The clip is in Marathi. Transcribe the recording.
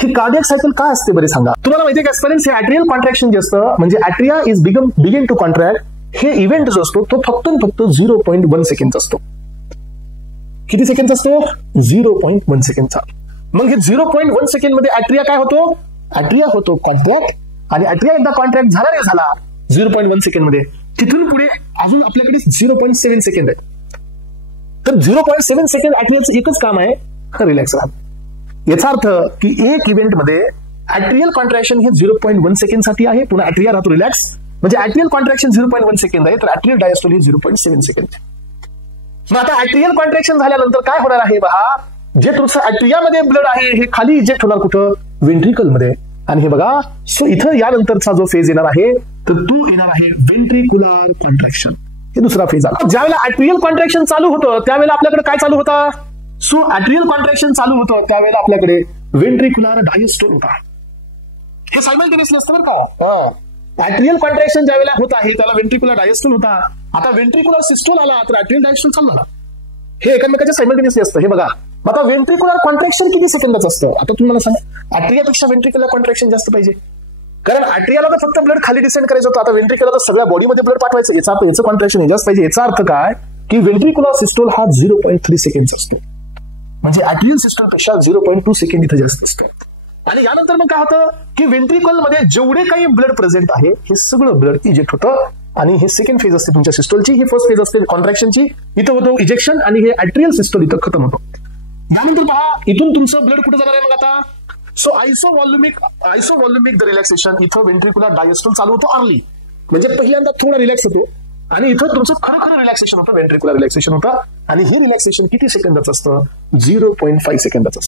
ही कार्डियक सायकल काय असते बरे सांगा. तुम्हाला माहिती आहे का एक्सपिरियन्स, हे ॲट्रियल कॉन्ट्रॅक्शन जे असतं म्हणजे ॲट्रिया इज बिगिन टू कॉन्ट्रॅक्ट, हे इव्हेंट जो असतो तो फक्त 0.1 सेकंड असतो. किती सेकंड असतो? 0.1 सेकंडचा. मग हे 0.1 सेकंड मध्ये ॲट्रिया काय होतो? ॲट्रिया होतो कॉन्ट्रॅक्ट, आणि ॲट्रिया एकदा कॉन्ट्रॅक्ट झाला नाही झाला 0.1 सेकंड मध्ये, तिथून पुढे अजून आपल्याकडे 0.7 सेकंड आहे. तर 0.7 सेकंड ॲट्रियाचं एकच काम आहे, रिलॅक्स राहा. याचा अर्थ की एक इव्हेंट मध्ये ॲट्रियल कॉन्ट्रॅक्शन हे 0.1 सेकंड साठी आहे, पुन्हा ॲट्रिया राहतो रिलॅक्स. म्हणजे ॲट्रियल कॉन्ट्रॅक्शन 0.1 सेकंड आहे, तर ॲट्रियल डायस्टोल हे 0.7 सेकंड. मग आता ॲट्रियल कॉन्ट्रॅक्शन झाल्यानंतर काय होणार आहे पहा, जे तुमचं ॲट्रियामध्ये ब्लड आहे हे खाली इजेक्ट होणार कुठं? वेंट्रिकल मध्ये. आणि हे बघा, सो इथं यानंतरचा जो फेज येणार आहे तर तो येणार आहे वेंट्रिक्युलर कॉन्ट्रॅक्शन. हे दुसरा फेज आला. ज्यावेळेला ॲट्रियल कॉन्ट्रॅक्शन चालू होतं त्यावेळेला आपल्याकडे काय चालू होता? सो ॲट्रियल कॉन्ट्रॅक्शन चालू होतं त्यावेळेला आपल्याकडे वेंट्रिक्युलर डायस्टोल होता. हे सायमल्टेनियसली असतं बरं का. ॲट्रियल कॉन्ट्रॅक्शन ज्यावेळेला होत आहे त्याला वेंट्रिक्युलर डायस्टोल होता. आता वेंट्रिक्युलर सिस्टोल आला तर ॲट्रियल डायस्टोल चालू झाला. हे एकमेकाच्या सायमल्टेनियसली असतं. हे बघा, आता वेंट्रिक्युलर कॉन्ट्रॅक्शन किती सेकंदाचं असतं? आता तुम्ही मला सांगा, ॲट्रियापेक्षा वेंट्रिक्युलर कॉन्ट्रॅक्शन जास्त पाहिजे, कारण ॲट्रियाला तर फक्त ब्लड खाली डिसेंड करायचं होतं, आता वेंट्रिक्युलर तर सगळ्या बॉडीमध्ये ब्लड पाठवायचं. याचा अर्थ याचं कॉन्ट्रॅक्शन हे जास्त पाहिजे. याचा अर्थ काय की वेंट्रिक्युलर सिस्टोल हा 0.3 सेकंड असतो, म्हणजे ॲट्रियल सिस्टोल पेक्षा 0.2 सेकंड इथं जास्त असतो. आणि यानंतर मग काय होतं की वेंट्रिकल मध्ये जेवढे काही ब्लड प्रेझेंट आहे हे सगळं ब्लड इजेक्ट होतं, आणि हे सेकंड फेज असते तुमच्या सिस्टोलची. ही फर्स्ट फेज असते कॉन्ट्रॅक्शनची, इथं होतो इजेक्शन, आणि हे ॲट्रियल सिस्टोल इथं खतम होतो. यानंतर पहा, इथून तुमचं ब्लड कुठे जाणार आहे मग आता? सो आयसोव्हॉल्युमिक द रिलॅक्सेशन, इथं वेंट्रिक्युलर डायस्टोल चालू होतो अर्ली, म्हणजे पहिल्यांदा थोडा रिलॅक्स होतो, आणि इथं तुमचं खरं रिलॅक्सेशन होतं, वेंट्रिक्युलर रिलॅक्सेशन होतं. आणि हे रिलॅक्सेशन किती सेकंदाचं असतं? 0.5 सेकंदाचं असतं.